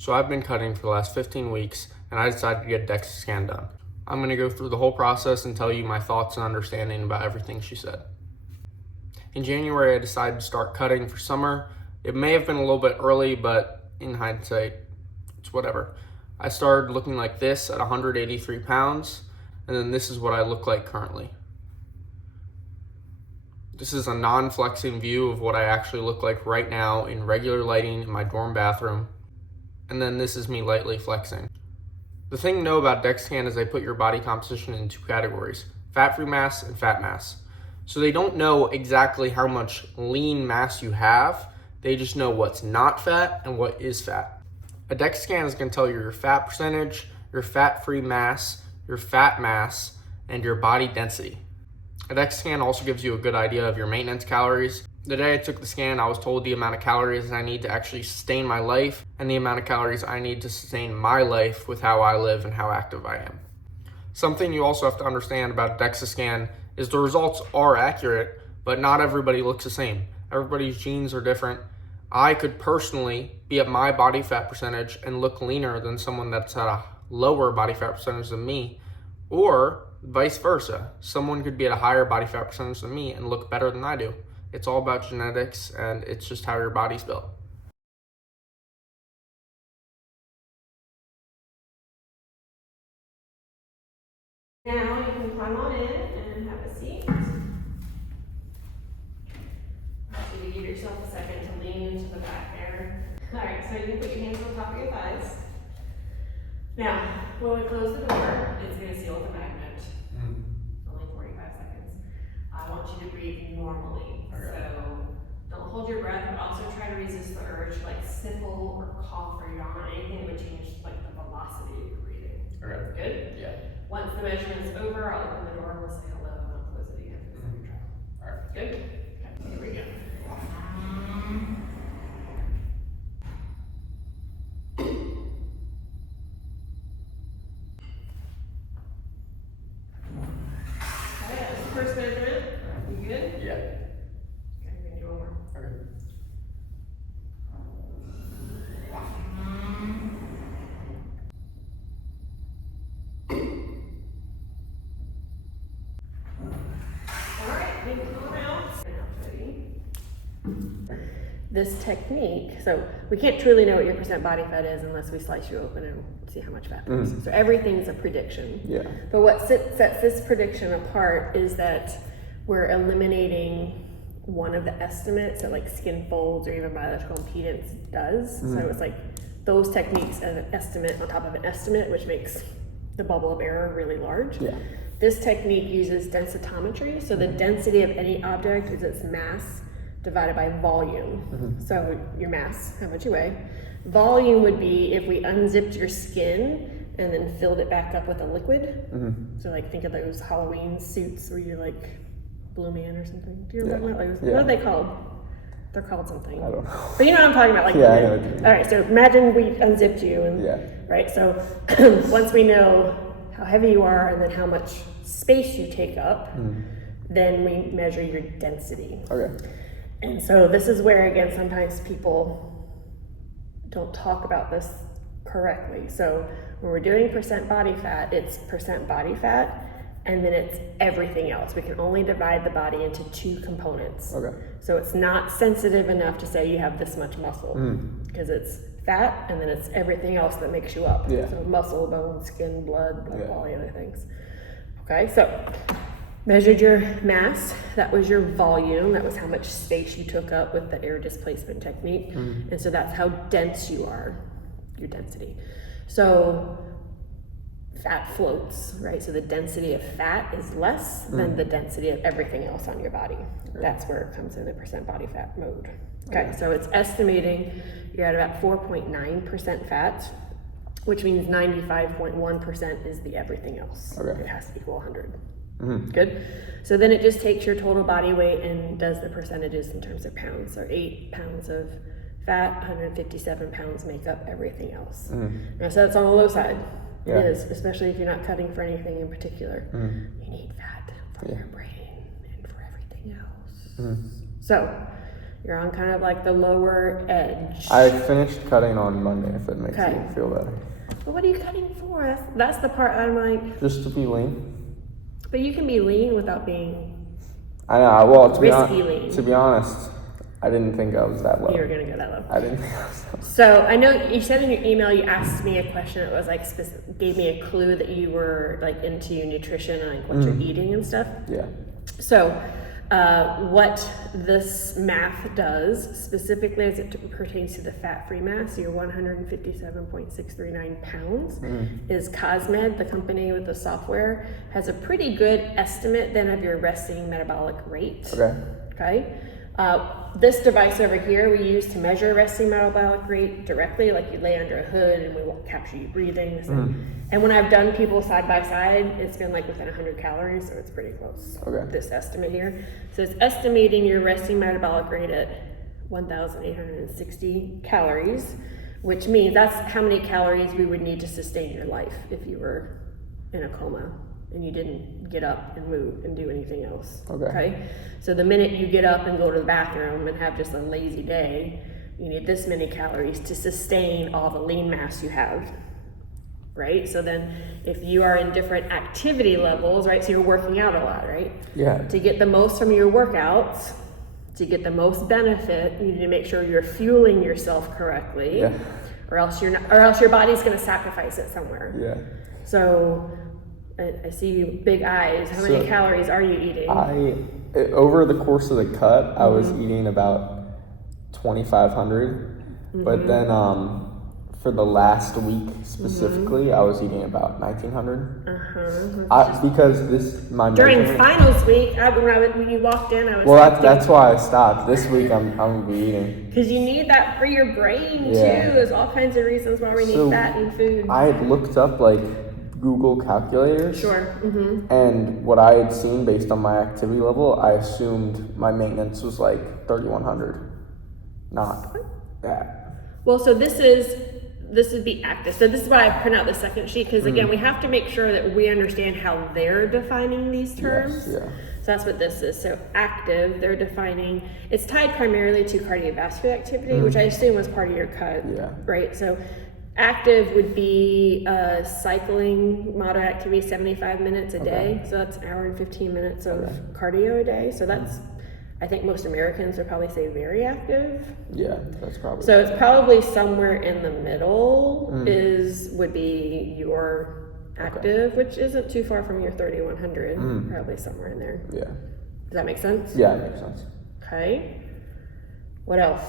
So I've been cutting for the last 15 weeks and I decided to get a DEXA scan done. I'm going to go through the whole process and tell you my thoughts and understanding about everything she said. In January, I decided to start cutting for summer. It may have been a little bit early, but in hindsight, it's whatever. I started looking like this at 183 pounds, and then this is what I look like currently. This is a non-flexing view of what I actually look like right now in regular lighting in my dorm bathroom. And then this is me lightly flexing. The thing to know about DEXA scan is they put your body composition in two categories, fat-free mass and fat mass. So they don't know exactly how much lean mass you have, they just know what's not fat and what is fat. A DEXA scan is going to tell you your fat percentage, your fat-free mass, your fat mass, and your body density. A DEXA scan also gives you a good idea of your maintenance calories. The day I took the scan, I was told the amount of calories I need to actually sustain my life and the amount of calories I need to sustain my life with how I live and how active I am. Something you also have to understand about a DEXA scan is the results are accurate, but not everybody looks the same. Everybody's genes are different. I could personally be at my body fat percentage and look leaner than someone that's at a lower body fat percentage than me, or vice versa. Someone could be at a higher body fat percentage than me and look better than I do. It's all about genetics, and it's just how your body's built. Now you can climb on in and have a seat. So you give yourself a second to lean into the back there. All right, so you can put your hands on top of your thighs. Now, when we close the door, it's going to seal with a magnet. Only 45 seconds. I want you to breathe normally. Okay. So don't hold your breath, but also try to resist the urge to like sniffle or cough or yawn or anything that would change like the velocity of your breathing. Okay. Good? Yeah. Once the measurement's over, I'll open the door, we'll say hello, and I'll close it again for the second try. All right. Good? Okay, here we go. Okay, that's the first measurement. You good? Yeah. Okay, we're gonna do one more. Okay. Alright, big pull around. This technique, so we can't truly know what your percent body fat is unless we slice you open and see how much fat there is. So everything's a prediction. Yeah. But what sets this prediction apart is that we're eliminating one of the estimates that like skin folds or even biological impedance does. So it's like those techniques as an estimate on top of an estimate, which makes the bubble of error really large. Yeah. This technique uses densitometry. So the density of any object is its mass divided by volume. So your mass, how much you weigh. Volume would be if we unzipped your skin and then filled it back up with a liquid. So like think of those Halloween suits where you're like Blue Man or something. Do you remember that? Like, what are they called? They're called something. I don't know. But you know what I'm talking about. Like, Yeah, I know what you mean. All right, so imagine we unzipped you and right, so once we know how heavy you are and then how much space you take up, then we measure your density. Okay. And so this is where, again, sometimes people don't talk about this correctly. So when we're doing percent body fat, it's percent body fat, and then it's everything else. We can only divide the body into two components. Okay. So it's not sensitive enough to say you have this much muscle, because it's fat, and then it's everything else that makes you up. Yeah. So muscle, bone, skin, blood, all the other things. Okay, so measured your mass, that was your volume, that was how much space you took up with the air displacement technique. And so that's how dense you are, your density. So fat floats, right? So the density of fat is less than the density of everything else on your body. That's where it comes in the percent body fat mode. Okay, so it's estimating you're at about 4.9% fat, which means 95.1% is the everything else. Okay. It has to equal 100. Good. So then it just takes your total body weight and does the percentages in terms of pounds. So 8 pounds of fat, 157 pounds make up everything else. Now, so that's on the low side. It is, especially if you're not cutting for anything in particular. You need fat for your brain and for everything else. So You're on kind of like the lower edge. I finished cutting on Monday, if it makes Okay. you feel better. But what are you cutting for? That's the part I'm like. Just to be lean. But you can be lean without being. I know. Well, lean. To be honest, I didn't think I was that low. You were gonna go that low. I didn't think I was that low. So I know you said in your email you asked me a question that was like gave me a clue that you were like into nutrition and like what you're eating and stuff. Yeah. So what this math does specifically as it pertains to the fat-free mass, your 157.639 pounds, is Cosmed, the company with the software, has a pretty good estimate then of your resting metabolic rate. Okay. This device over here we use to measure resting metabolic rate directly, like you lay under a hood and we will capture you breathing. And when I've done people side by side, it's been like within 100 calories, so it's pretty close. This estimate here. So it's estimating your resting metabolic rate at 1,860 calories, which means that's how many calories we would need to sustain your life if you were in a coma and you didn't get up and move and do anything else. Okay. So the minute you get up and go to the bathroom and have just a lazy day, you need this many calories to sustain all the lean mass you have. Right? So then if you are in different activity levels, right? So you're working out a lot, right? Yeah. To get the most from your workouts, to get the most benefit, you need to make sure you're fueling yourself correctly. Yeah. Or else your body's going to sacrifice it somewhere. Yeah. So I see you big eyes. How many calories are you eating? Over the course of the cut, I was eating about 2,500, but then for the last week specifically, I was eating about 1,900. Because during finals week, when you walked in, I was. Well, that's why I stopped. This week, I'm gonna be eating. Because you need that for your brain too. There's all kinds of reasons why we need fat in food. I had looked up like Google calculators. Sure. And what I had seen based on my activity level, I assumed my maintenance was like 3,100. Not that. Well, so this would be active. So this is why I print out the second sheet, because again, we have to make sure that we understand how they're defining these terms. Yes, yeah. So that's what this is. So active, they're defining, it's tied primarily to cardiovascular activity, which I assume was part of your cut, right? So active would be cycling, moderate activity, 75 minutes a day. So that's an hour and 15 minutes of cardio a day. So that's, I think most Americans would probably say very active. Yeah, that's probably. So it's probably somewhere in the middle would be your active, which isn't too far from your 3,100. Probably somewhere in there. Yeah. Does that make sense? Yeah, it makes sense. Okay. What else?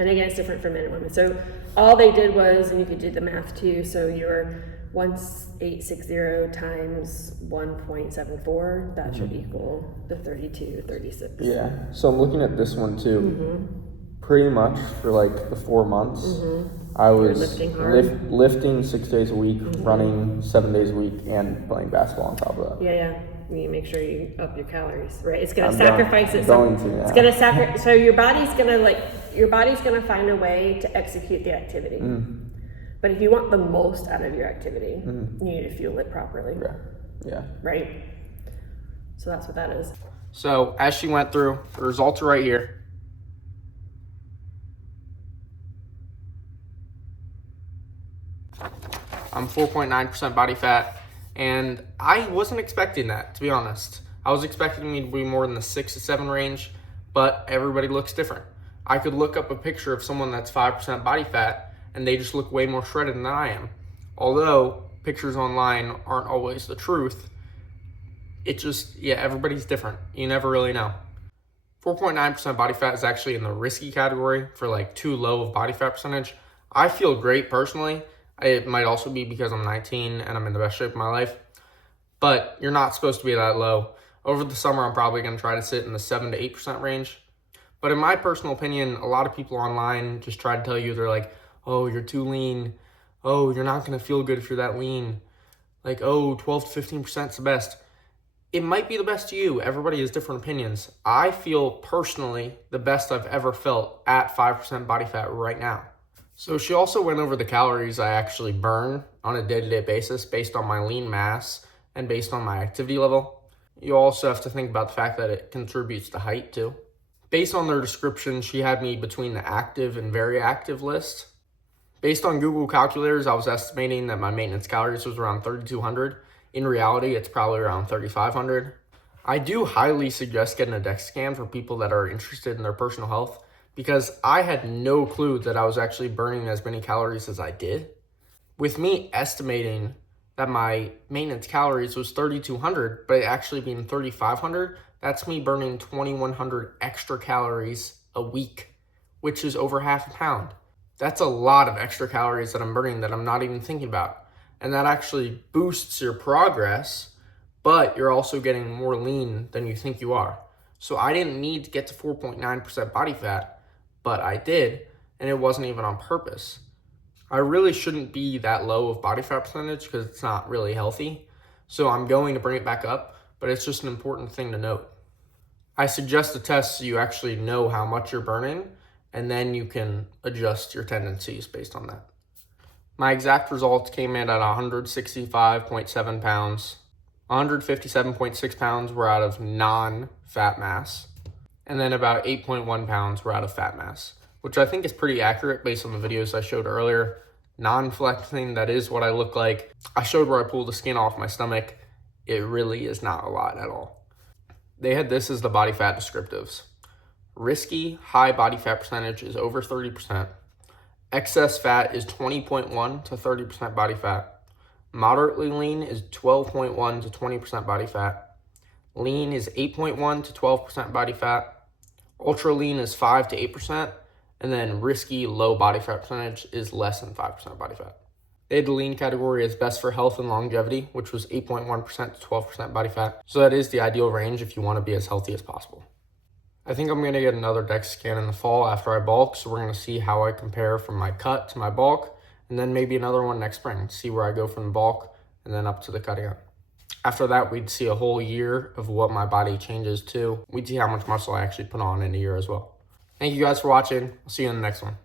And again, it's different for men and women. So all they did was, and you could do the math too, so your 1,860 times 1.74, that should equal the 3236. Yeah. So I'm looking at this one too. Pretty much for like the 4 months, I was lifting 6 days a week, running 7 days a week, and playing basketball on top of that. Yeah. You need to make sure you up your calories, right? It's gonna sacrifice it. It's gonna sacrifice. So your body's gonna find a way to execute the activity. But if you want the most out of your activity, you need to fuel it properly. Yeah. Right? So that's what that is. So as she went through, the results are right here. I'm 4.9% body fat, and I wasn't expecting that, to be honest. I was expecting me to be more in the 6 to 7 range, but everybody looks different. I could look up a picture of someone that's 5% body fat, and they just look way more shredded than I am. Although pictures online aren't always the truth, it just, everybody's different. You never really know. 4.9% body fat is actually in the risky category for like too low of body fat percentage. I feel great personally. It might also be because I'm 19 and I'm in the best shape of my life, but you're not supposed to be that low. Over the summer, I'm probably going to try to sit in the 7 to 8% range. But in my personal opinion, a lot of people online just try to tell you, they're like, oh, you're too lean. Oh, you're not going to feel good if you're that lean. Like, oh, 12 to 15% is the best. It might be the best to you. Everybody has different opinions. I feel personally the best I've ever felt at 5% body fat right now. So she also went over the calories I actually burn on a day-to-day basis based on my lean mass and based on my activity level. You also have to think about the fact that it contributes to height too. Based on their description, she had me between the active and very active list. Based on Google calculators, I was estimating that my maintenance calories was around 3,200. In reality, it's probably around 3,500. I do highly suggest getting a DEXA scan for people that are interested in their personal health, because I had no clue that I was actually burning as many calories as I did. With me estimating that my maintenance calories was 3,200, but it actually being 3,500, that's me burning 2,100 extra calories a week, which is over half a pound. That's a lot of extra calories that I'm burning that I'm not even thinking about. And that actually boosts your progress, but you're also getting more lean than you think you are. So I didn't need to get to 4.9% body fat, but I did, and it wasn't even on purpose. I really shouldn't be that low of body fat percentage because it's not really healthy. So I'm going to bring it back up, but it's just an important thing to note. I suggest a test so you actually know how much you're burning, and then you can adjust your tendencies based on that. My exact results came in at 165.7 pounds. 157.6 pounds were out of non-fat mass, and then about 8.1 pounds were out of fat mass, which I think is pretty accurate based on the videos I showed earlier. Non-flexing, that is what I look like. I showed where I pulled the skin off my stomach. It really is not a lot at all. They had this as the body fat descriptives. Risky, high body fat percentage is over 30%. Excess fat is 20.1 to 30% body fat. Moderately lean is 12.1 to 20% body fat. Lean is 8.1 to 12% body fat. Ultra lean is 5 to 8%. And then risky, low body fat percentage is less than 5% body fat. They had the lean category as best for health and longevity, which was 8.1% to 12% body fat. So that is the ideal range if you want to be as healthy as possible. I think I'm going to get another DEXA scan in the fall after I bulk, so we're going to see how I compare from my cut to my bulk, and then maybe another one next spring to see where I go from the bulk and then up to the cutting up. After that, we'd see a whole year of what my body changes to. We'd see how much muscle I actually put on in a year as well. Thank you guys for watching. I'll see you in the next one.